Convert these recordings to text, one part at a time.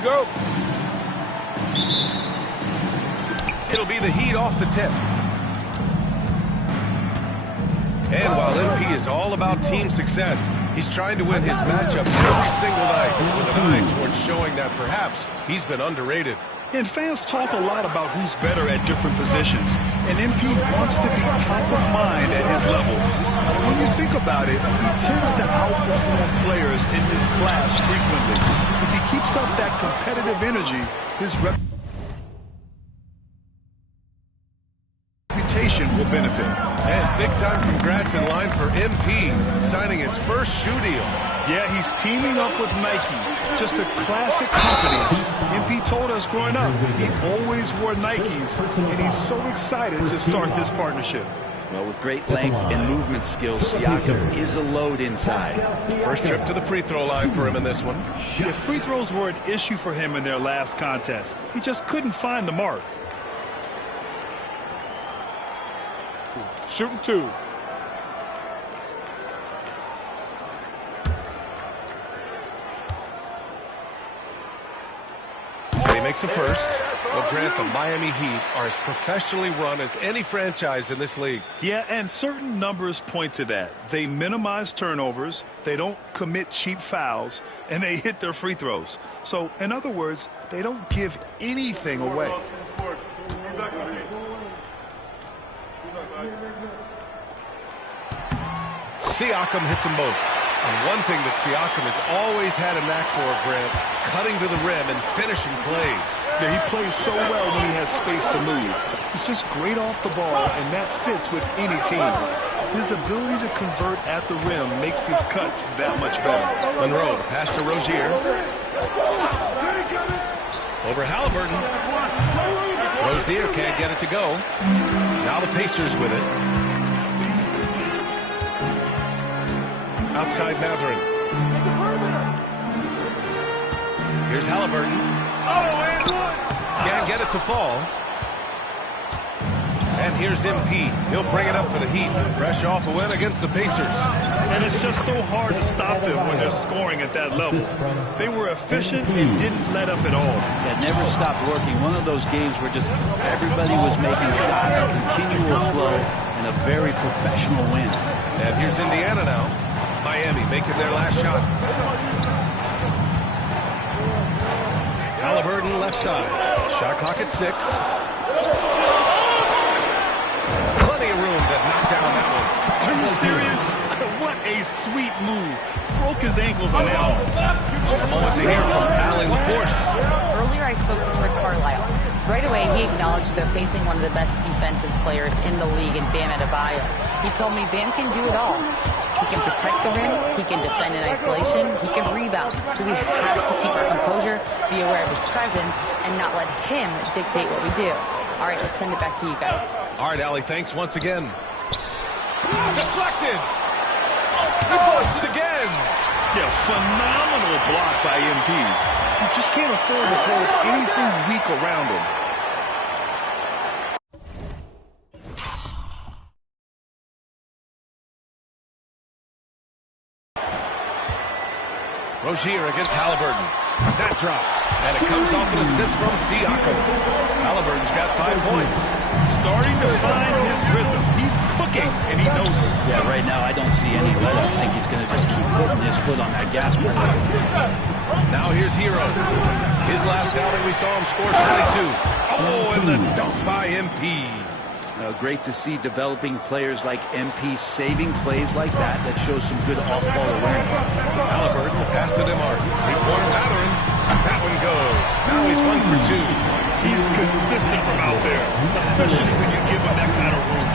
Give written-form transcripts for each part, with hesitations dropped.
we go. It'll be the Heat off the tip. And while MP is all about team success, he's trying to win his matchup every single night with an eye towards showing that perhaps he's been underrated. And fans talk a lot about who's better at different positions. And MP wants to be top of mind at his level. And when you think about it, he tends to outperform players in his class frequently. If he keeps up that competitive energy, his reputation will benefit. And big-time congrats in line for MP, signing his first shoe deal. Yeah, he's teaming up with Nike. Just a classic company. MP told us growing up, he always wore Nikes, and he's so excited to start this partnership. Well, with great length and movement skills, Siakam is a load inside. First trip to the free throw line for him in this one. Yeah, free throws were an issue for him in their last contest. He just couldn't find the mark. Shooting two. And he makes a first. Well, Grant, the Miami Heat are as professionally run as any franchise in this league. Yeah, and certain numbers point to that. They minimize turnovers, they don't commit cheap fouls, and they hit their free throws. So, in other words, they don't give anything away. Siakam hits them both. And one thing that Siakam has always had a knack for, Grant, cutting to the rim and finishing plays. Yeah, he plays so well when he has space to move. He's just great off the ball, and that fits with any team. His ability to convert at the rim makes his cuts that much better. Monroe, the pass to Rozier. Over Halliburton. Rozier can't get it to go. Now the Pacers with it. Outside Matherin. Here's Halliburton. Can't get it to fall. And here's MP. He'll bring it up for the Heat. Fresh off a win against the Pacers. And it's just so hard to stop them when they're scoring at that level. They were efficient and didn't let up at all. That never stopped working. One of those games where just everybody was making shots, continual flow, and a very professional win. And here's Indiana now. Miami making their last shot. Halliburton left side. Shot clock at 6. Plenty of room to knock down that one. Are you serious? What a sweet move. Broke his ankles on that one. A moment to hear from Allie LaForce. Earlier I spoke with Rick Carlisle. Right away he acknowledged they're facing one of the best defensive players in the league in Bam Adebayo. He told me Bam can do it all. He can protect the rim, he can defend in isolation, he can rebound. So we have to keep our composure, be aware of his presence, and not let him dictate what we do. All right, let's send it back to you guys. All right, Allie, thanks once again. Deflected. He blows it again. Yeah, phenomenal block by MP. You just can't afford to hold anything weak around him. Rozier against Halliburton. That drops, and it comes off an assist from Siakam. Halliburton's got 5 points. Starting to find his rhythm. He's cooking, and he knows it. Yeah, right now I don't see any let up. I think he's going to just keep putting his foot on that gas pedal. Now here's Hero. His last outing we saw him score 22. Oh, and the dunk by MP. Great to see developing players like MP saving plays like that. That shows some good off-ball awareness. Halliburton will pass to DeMar. Three-pointer Matherin. That one goes. Now he's 1 for 2. He's consistent from out there, especially when you give him that kind of room.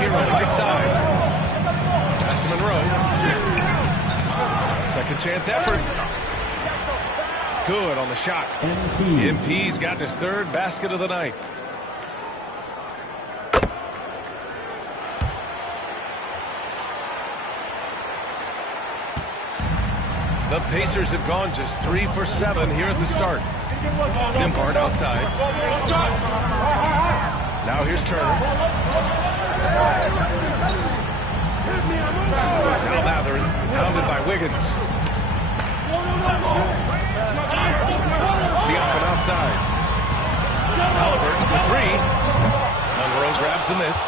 Hero right side. Pass to Monroe. Second chance effort. Good on the shot. MP's got his 3rd basket of the night. The Pacers have gone just 3 for 7 here at the start. Nembhard outside. Now here's Turner. Now Matherin, pounded by Wiggins. Siakam outside. Halliburton for three. Monroe grabs the miss.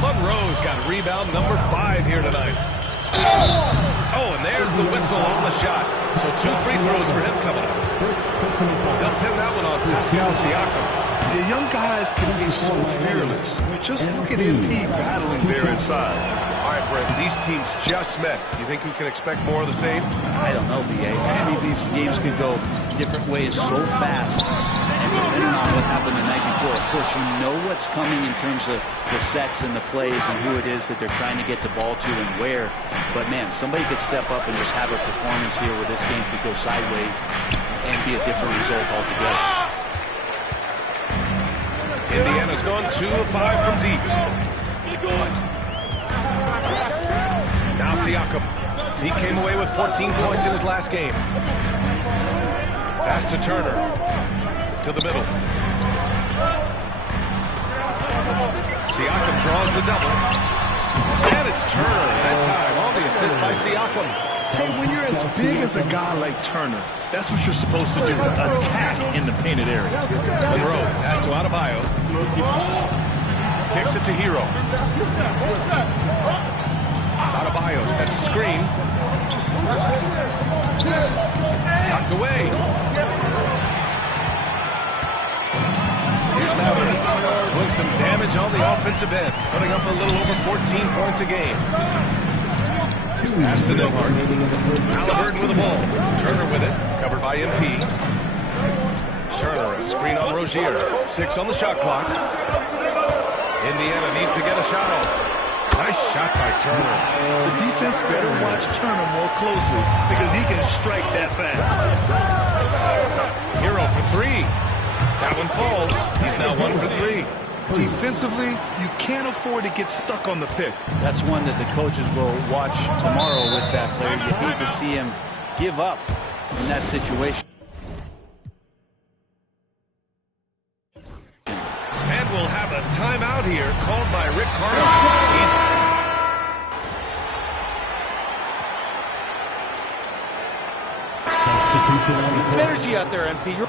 Monroe's got rebound number 5 here tonight. Oh, and there's the whistle on the shot. So 2 free throws for him coming up. They'll pin that one on Pascal Siakam. The young guys can be so fearless. I mean, just look at MP battling there inside. All right, Brent, these teams just met. You think we can expect more of the same? I don't know, B.A. I mean, these games could go different ways so fast. And depending on what happened the night before, of course, you know what's coming in terms of the sets and the plays and who it is that they're trying to get the ball to and where. But, man, somebody could step up and just have a performance here where this game could go sideways and be a different result altogether. Indiana's gone 2 of 5 from deep. Now Siakam. He came away with 14 points in his last game. Pass to Turner. To the middle. Siakam draws the double. And it's Turner that time on the assist by Siakam. Hey, when you're as big as a guy like Turner, that's what you're supposed to do, attack in the painted area. Monroe, pass to Adebayo. Kicks it to Hero. Adebayo sets a screen. Knocked away. Here's Mather, doing some damage on the offensive end, putting up a little over 14 points a game. Pass to Nembhard. Halliburton with the ball. Turner with it. Covered by MP. Turner, a screen on Rozier. 6 on the shot clock. Indiana needs to get a shot off. Nice shot by Turner. The defense better watch Turner more closely because he can strike that fast. Hero for 3. That one falls. He's now 1 for 3. Defensively, you can't afford to get stuck on the pick. That's one that the coaches will watch tomorrow with that player. You hate to see him give up in that situation. And we'll have a timeout here called by Rick Carlisle. Need some energy out there, MP.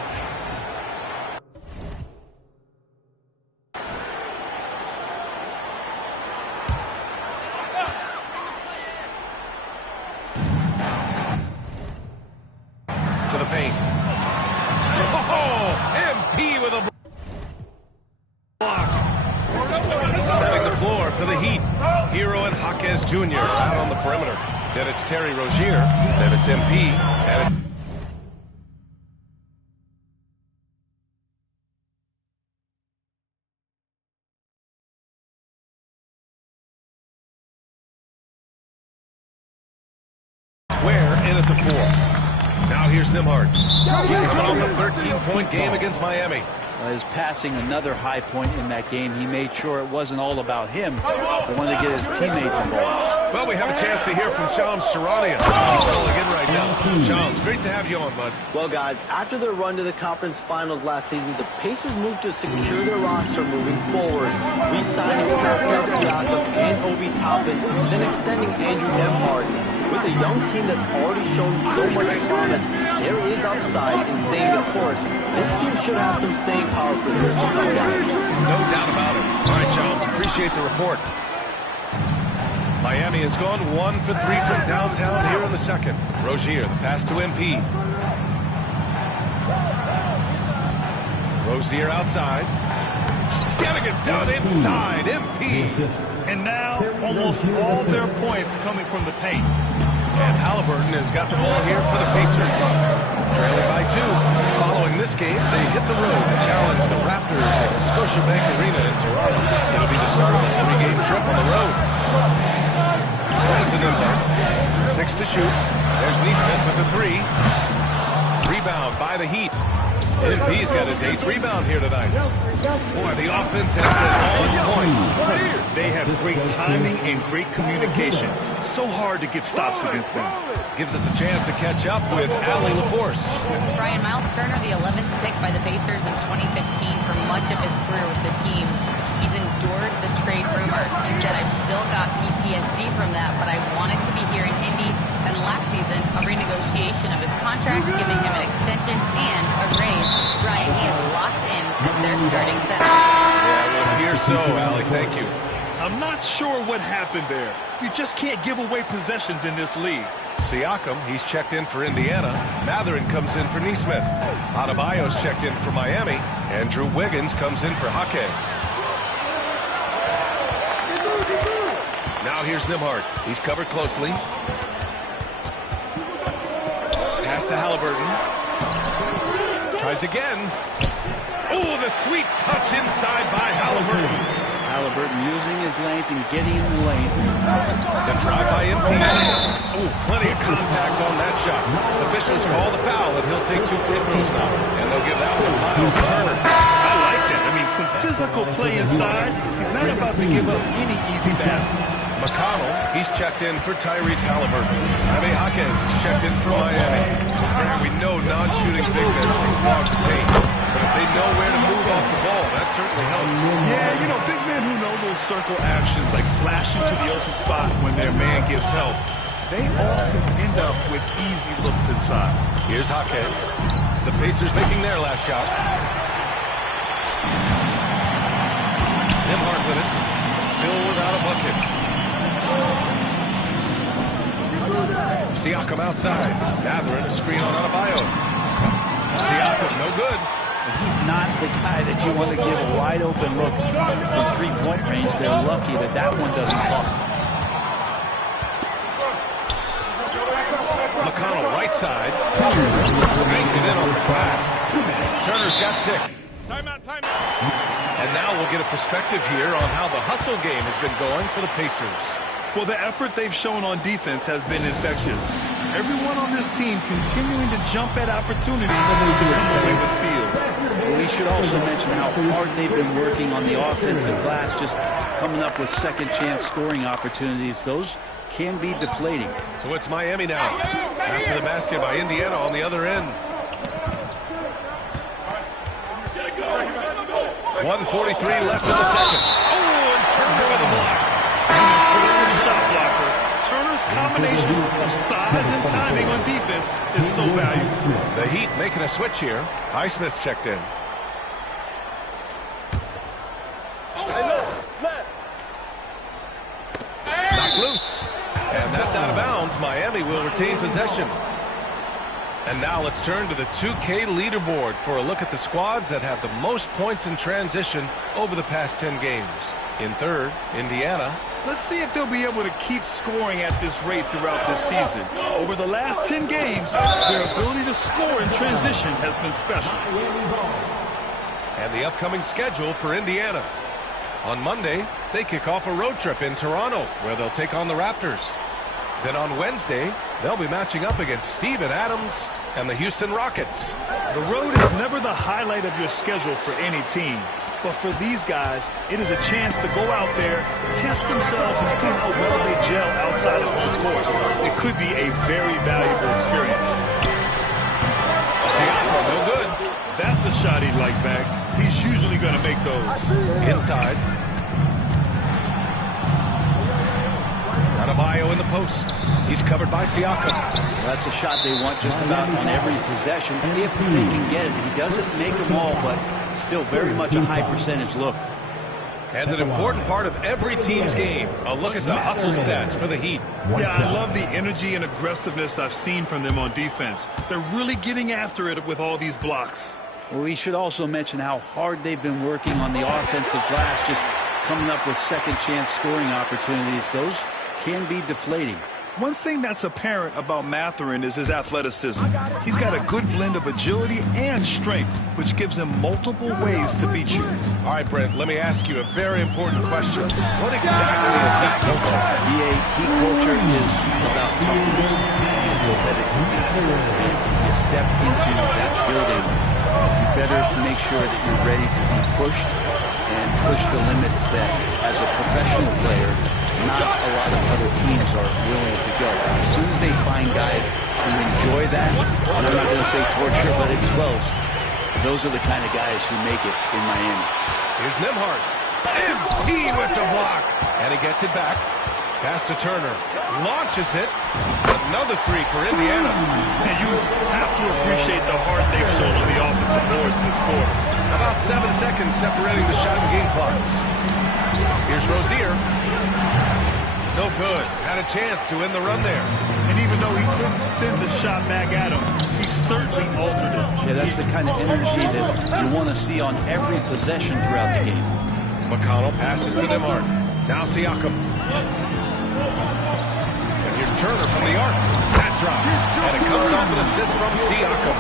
To the paint. Oh, MP with a block. Setting the floor for the Heat. Hero and Jaquez Jr. out on the perimeter. Then it's Terry Rozier. Then it's MP. And it's Ware in at the 4. Now here's Nembhard. He's coming off a 13-point game against Miami. His passing, another high point in that game. He made sure it wasn't all about him, but wanted to get his teammates involved. Well, we have a chance to hear from Shams Charania. He's calling in right now. Shams, great to have you on, bud. Well, guys, after their run to the conference finals last season, the Pacers moved to secure their roster moving forward, re-signing Pascal Siakam and Obi Toppin, then extending Andrew Nembhard. With a young team that's already shown so much promise, there is upside in staying the course. This team should have some staying power for the years to come, guys. No doubt about it. All right, Shams, appreciate the report. Miami has gone 1 for 3 from downtown here in the second. Rozier, the pass to MP. Rozier outside. Getting it done inside. MP. And now, almost all their points coming from the paint. And Halliburton has got the ball here for the Pacers. Trailing by 2. Following this game, they hit the road to challenge the Raptors at Scotiabank Arena in Toronto. It'll be the start of a 3-game trip on the road. Pass to Nembhard. 6 to shoot. There's Nesmith with the 3. Rebound by the Heat. MP's got his 8th rebound here tonight. Boy, the offense has been on point. They have great timing and great communication. So hard to get stops against them. Gives us a chance to catch up with Allie LaForce. Brian, Miles Turner, the 11th pick by the Pacers in 2015 for much of his career with the team. He's endured the trade rumors. He said, I've still got PTSD from that, but I wanted to be here in Indy And last season, a renegotiation of his contract, giving him an extension and a raise. Bryant, he is locked in as their starting center. Yeah, it appears so, Allie. Thank you. I'm not sure what happened there. You just can't give away possessions in this league. Siakam, he's checked in for Indiana. Mathurin comes in for Nesmith. Adebayo's checked in for Miami. Andrew Wiggins comes in for Jaquez. Now here's Nembhard. He's covered closely. Pass to Halliburton. Tries again. Oh, the sweet touch inside by Halliburton. Halliburton using his length and getting in the lane. The drive by MP. Oh, plenty of contact on that shot. Officials call the foul, and he'll take 2 free throws now. And they'll give that one to Miles Turner. I like that. I mean, some physical play inside. He's not about to give up any easy baskets. McConnell, he's checked in for Tyrese Halliburton. Jaime Jaquez is checked in for Miami. And we know non-shooting big men can clog the paint. But if they know where to move off the ball, that certainly helps. Yeah, you know, big men who know those circle actions, like flashing to the open spot when their man gives help, they often end up with easy looks inside. Here's Jaquez. The Pacers making their last shot. Nembhard with it. Still without a bucket. Siakam outside. Mathurin a screen on Adebayo. Siakam, no good. He's not the guy that you want to give a wide open look from three-point range. They're lucky that that one doesn't cost them. McConnell right side. Banked it in on the pass. Turner's got 6. Timeout. And now we'll get a perspective here on how the hustle game has been going for the Pacers. Well, the effort they've shown on defense has been infectious. Everyone on this team continuing to jump at opportunities to come away with steals. We should also mention how hard they've been working on the offensive glass, just coming up with second-chance scoring opportunities. Those can be deflating. So it's Miami now. After the basket by Indiana on the other end. 1:43 left in the second. Oh, and Turner with a block. Shot blocker. Turner's combination of size and timing on defense is so valuable. The Heat making a switch here. Highsmith checked in. Knocked loose. And that's out of bounds. Miami will retain possession. And now let's turn to the 2K leaderboard for a look at the squads that have the most points in transition over the past 10 games. In third, Indiana. Let's see if they'll be able to keep scoring at this rate throughout this season. Over the last 10 games, their ability to score in transition has been special. And the upcoming schedule for Indiana. On Monday, they kick off a road trip in Toronto, where they'll take on the Raptors. Then on Wednesday, they'll be matching up against Steven Adams and the Houston Rockets. The road is never the highlight of your schedule for any team. But for these guys, it is a chance to go out there, test themselves, and see how well they gel outside of home court. It could be a very valuable experience. No good. That's a shot he'd like back. He's usually going to make those. Inside. Adebayo in the post. He's covered by Siakam. Well, that's a shot they want just about on every possession if they can get it. He doesn't make them all, but still very much a high percentage look. And an important part of every team's game, a look at the hustle stats for the Heat. Yeah, I love the energy and aggressiveness I've seen from them on defense. They're really getting after it with all these blocks. Well, we should also mention how hard they've been working on the offensive glass, just coming up with second-chance scoring opportunities. Those can be deflating. One thing that's apparent about Mathurin is his athleticism. He's got a good blend of agility and strength, which gives him multiple ways to beat you. All right, Brent, let me ask you a very important question. What exactly is Heat culture? Heat culture is about toughness and competitiveness. And if you step into that building, you better make sure that you're ready to be pushed and push the limits that, as a professional player, not a lot of other teams are willing to go. As soon as they find guys who enjoy that, and I'm not going to say torture, but it's close, those are the kind of guys who make it in Miami. Here's Nembhard. MP with the block. And he gets it back. Pass to Turner. Launches it. Another three for Indiana. And you have to appreciate the heart they've shown on the offensive boards this quarter. About 7 seconds separating the shot and game clocks. Here's Rozier. No good. Had a chance to end the run there. And even though he couldn't send the shot back at him, he certainly altered it. Yeah, that's the kind of energy that you want to see on every possession throughout the game. McConnell passes to Nembhard. Now Siakam. And here's Turner from the arc. That drops. And it comes off an assist from Siakam.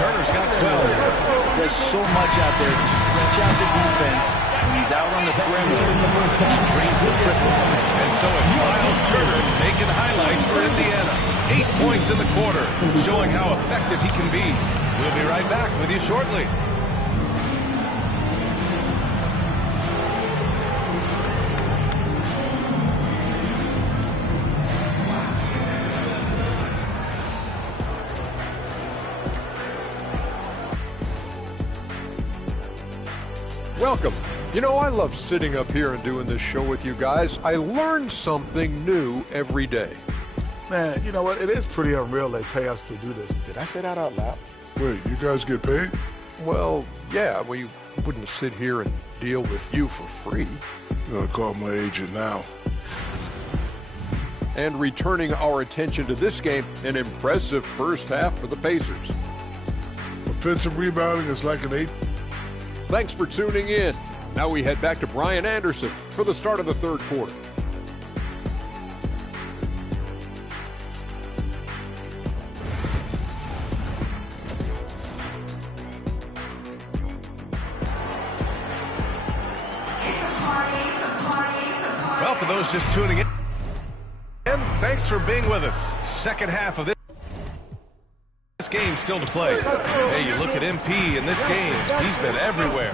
Turner's got 12. Does so much out there to stretch out the defense. When he's out on the perimeter, he drains the triple. And so it's Miles Turner making highlights for Indiana. 8 points in the quarter, showing how effective he can be. We'll be right back with you shortly. Welcome. You know, I love sitting up here and doing this show with you guys. I learn something new every day. Man, you know what? It is pretty unreal they pay us to do this. Did I say that out loud? Wait, you guys get paid? Well, yeah, we wouldn't sit here and deal with you for free. I'll call my agent now. And returning our attention to this game, an impressive first half for the Pacers. Offensive rebounding is like an 8. Thanks for tuning in. Now we head back to Brian Anderson for the start of the third quarter. Well, for those just tuning in, and thanks for being with us. Second half of this game still to play. Hey, you look at MP in this game, he's been everywhere.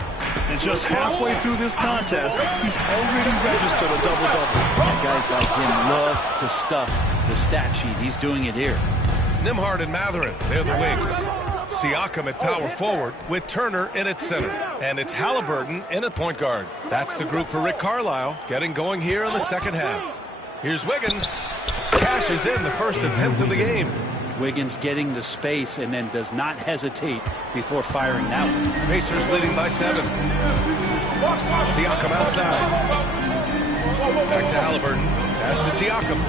And just halfway through this contest, he's already registered a double-double. Guys like him love to stuff the stat sheet. He's doing it here. Nembhard and Mathurin, they're the wings. Siakam at power forward with Turner in at center. And it's Halliburton in at point guard. That's the group for Rick Carlisle getting going here in the second half. Here's Wiggins. Cashes in the first attempt of the game. Wiggins getting the space and then does not hesitate before firing that one. Pacers leading by 7. Siakam outside. Back to Halliburton. Pass to Siakam.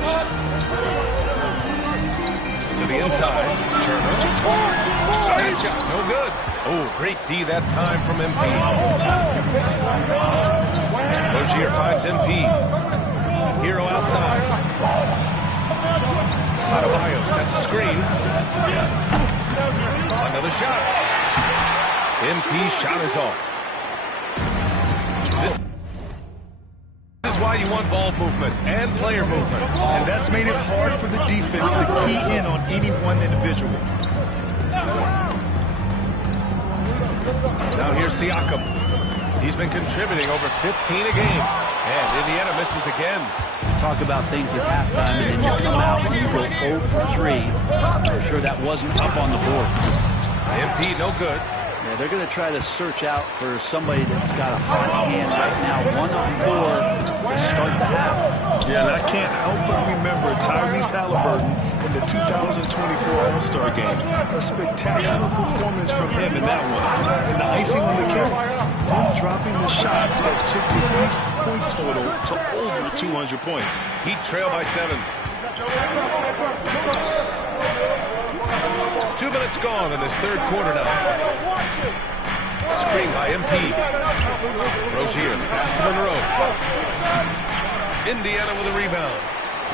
To the inside. Turner. Bad shot. No good. Oh, great D that time from MP. Rozier finds MP. Hero outside. Adebayo sets a screen. Another shot. MP shot is off. This is why you want ball movement and player movement. And that's made it hard for the defense to key in on any one individual. Now here's Siakam. He's been contributing over 15 a game. And Indiana misses again. Talk about things at halftime, and then you come out and you go 0 for 3. I'm sure that wasn't up on the board. MP, no good. Yeah, they're going to try to search out for somebody that's got a hot hand right now. 1 of 4 to start the half. Yeah, and I can't help but remember Tyrese Halliburton in the 2024 All-Star Game. A spectacular performance from him in that one. And the icing on the cake, him dropping the shot that took the East point total to over 200 points. Heat trail by 7. 2 minutes gone in this third quarter now. Screen by MP. Rozier, pass to Monroe. Indiana with a rebound.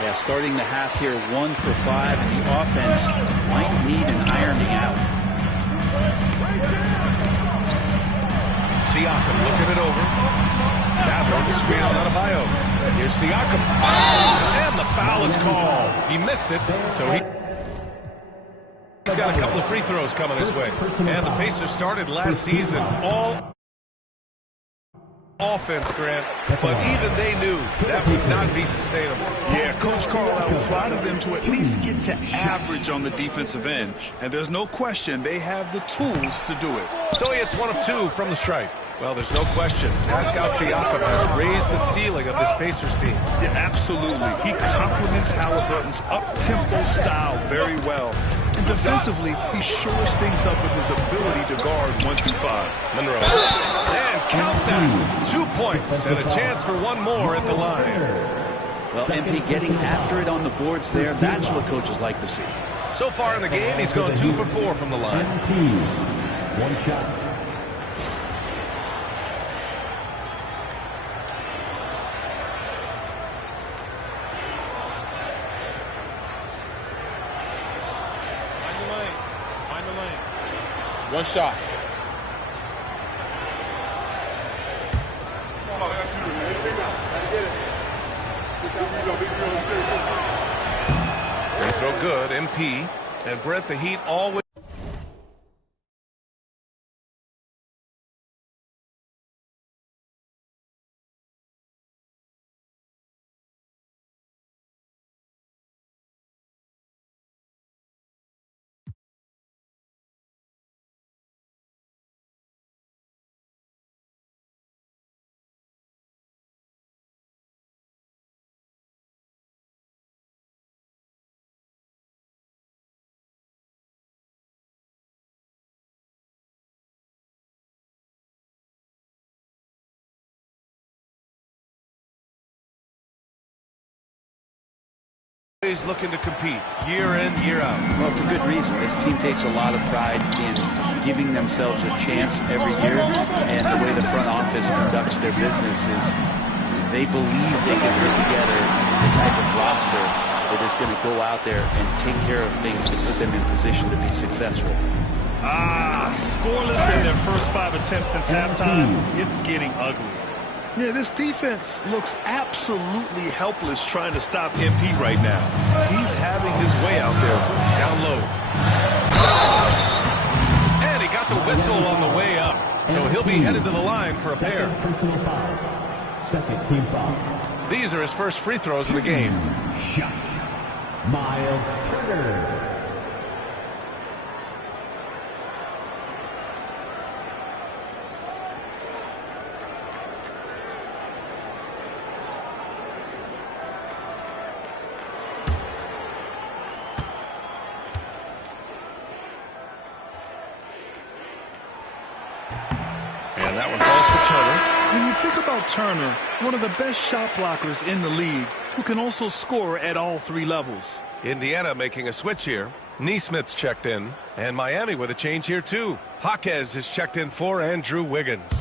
Yeah, starting the half here 1 for 5, and the offense might need an ironing out. Siakam looking it over. Mathurin the screen on Adebayo. Here's Siakam. And the foul is called. He missed it, so he's got a couple of free throws coming his way. And the Pacers started last season all offense, Grant, but even they knew that would not be sustainable. Yeah, Coach Carlisle wanted them to at least get to average on the defensive end, and there's no question they have the tools to do it. So he hits 1 of 2 from the stripe. Well, there's no question. Pascal Siakam has raised the ceiling of this Pacers team. Yeah, absolutely. He complements Halliburton's up-tempo style very well. And defensively, he shores things up with his ability to guard 1 through 5. Monroe. And count that. 2 points and a chance for 1 more at the line. Well, MP getting after it on the boards there, that's what coaches like to see. So far in the game, he's gone 2 for 4 from the line. MP, 1 shot. One shot. Free throw good, MP. And Brent, the Heat always... He's looking to compete year in, year out. Well, for good reason. This team takes a lot of pride in giving themselves a chance every year, and the way the front office conducts their business is they believe they can put together the type of roster that is going to go out there and take care of things to put them in position to be successful. Scoreless in their first 5 attempts since halftime. It's getting ugly. Yeah, this defense looks absolutely helpless trying to stop MP right now. He's having his way out there. Down low. And he got the whistle on the way up. So he'll be headed to the line for a pair. Personal foul. Second team foul. These are his first free throws of the game. Shot. Miles Turner. And that one falls for Turner. When you think about Turner, one of the best shot blockers in the league, who can also score at all 3 levels. Indiana making a switch here. Neesmith's checked in. And Miami with a change here, too. Jaquez is checked in for Andrew Wiggins.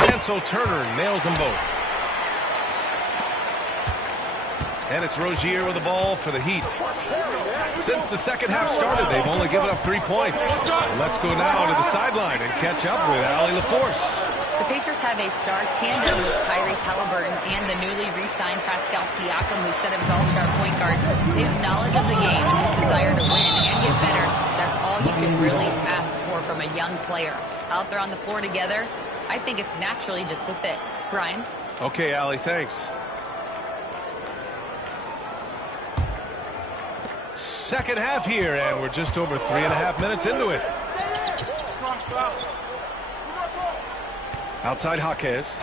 And so Turner nails them both. And it's Rozier with the ball for the Heat. Since the second half started, they've only given up 3 points. Let's go now to the sideline and catch up with Allie LaForce. The Pacers have a star tandem with Tyrese Halliburton and the newly re-signed Pascal Siakam, who set up his all-star point guard. His knowledge of the game and his desire to win and get better, that's all you can really ask for from a young player. Out there on the floor together, I think it's naturally just a fit. Brian? Okay, Allie, thanks. Second half here, and we're just over 3.5 minutes into it. Outside Jaquez.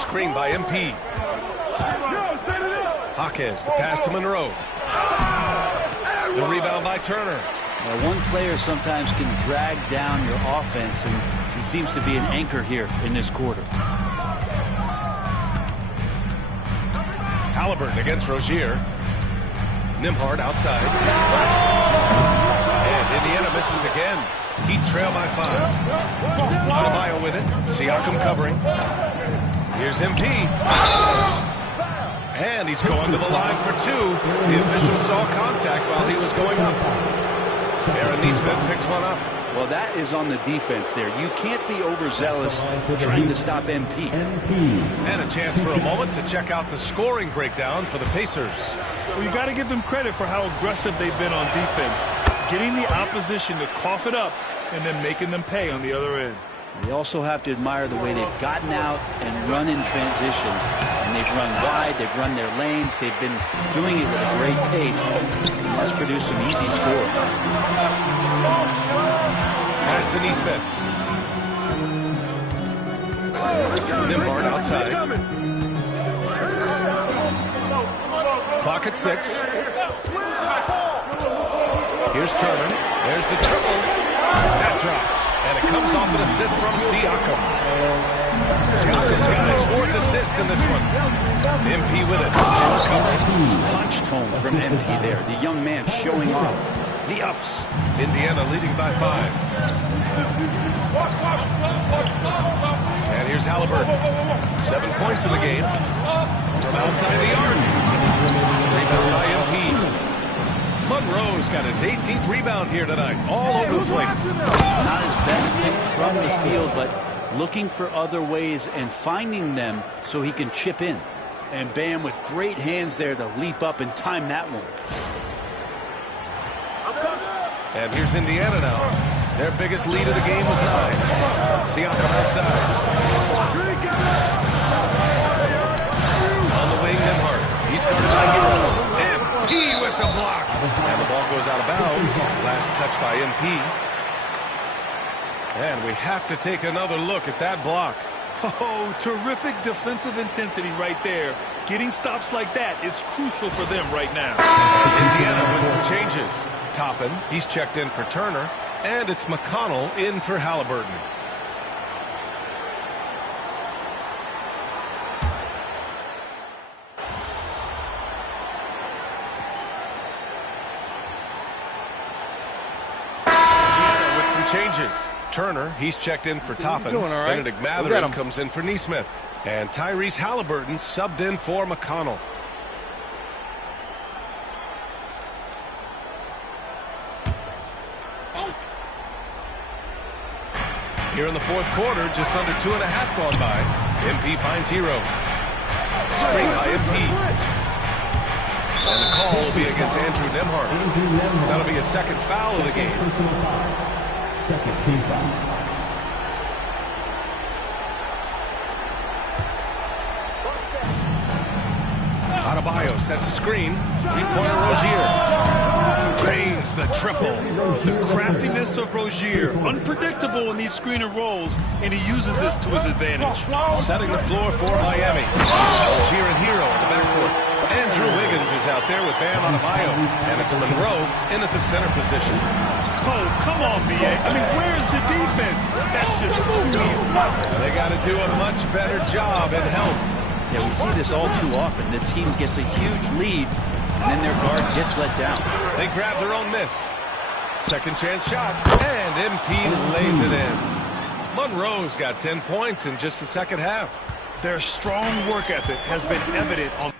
Screen by MP. Jaquez, the pass to Monroe. The rebound by Turner. Now, one player sometimes can drag down your offense, and he seems to be an anchor here in this quarter. Halliburton against Rozier. Nembhard outside. And Indiana misses again. Heat trail by 5. Adebayo with it. Siakam covering. Here's MP. And he's going to the line for 2. The official saw contact while he was going up. Aaron Neesmith picks one up. Well, that is on the defense there. You can't be overzealous trying to stop MP. And a chance for a moment to check out the scoring breakdown for the Pacers. Well, you got to give them credit for how aggressive they've been on defense. getting the opposition to cough it up and then making them pay on the other end. We also have to admire the way they've gotten out and run in transition. And they've run wide, they've run their lanes, they've been doing it with a great pace. That's produced some easy scores. Pass to Neesmith. Nembhard outside. Clock at 6. Here's Turner. There's the triple. That drops. And it comes off an assist from Siakam. Siakam's got his 4th assist in this one. MP with it. Punched home from MP there. The young man showing off the ups. Indiana leading by 5. And here's Halliburton. 7 points in the game. From outside the arc. Rebound by MP. Monroe's got his 18th rebound here tonight. All over the place. Not his best pick from the field, but looking for other ways and finding them so he can chip in. And Bam with great hands there to leap up and time that one. And here's Indiana now. Their biggest lead of the game was 9. Siakam outside. On the wing, Nembhard. He's guarded by Hero. MP with the block. And the ball goes out of bounds. Last touch by MP. And we have to take another look at that block. Oh, terrific defensive intensity right there. Getting stops like that is crucial for them right now. And Indiana with some changes. Toppin, he's checked in for Turner. And it's McConnell in for Halliburton. Changes. Turner, he's checked in for Toppin. Right. Benedict Mathurin comes in for Neesmith. And Tyrese Halliburton subbed in for McConnell. Here in the 4th quarter, just under 2.5 gone by. MP finds Hero. Screen by MP. And the call will be against Andrew Nembhard. That'll be a 2nd foul of the game. Second team foul. Adebayo sets a screen. 3-pointer Rozier. Drains the triple. The craftiness of Rozier. Unpredictable in these screener roles, and he uses this to his advantage. Setting the floor for Miami. Rozier and Hero in the backcourt. Andrew Wiggins is out there with Bam Adebayo. And it's Monroe in at the center position. Oh, come on, B.A. I mean, where's the defense? That's just too easy. They got to do a much better job in help. Yeah, we see this all too often. The team gets a huge lead, and then their guard gets let down. They grab their own miss. 2nd chance shot, and MP lays it in. Monroe's got 10 points in just the 2nd half. Their strong work ethic has been evident on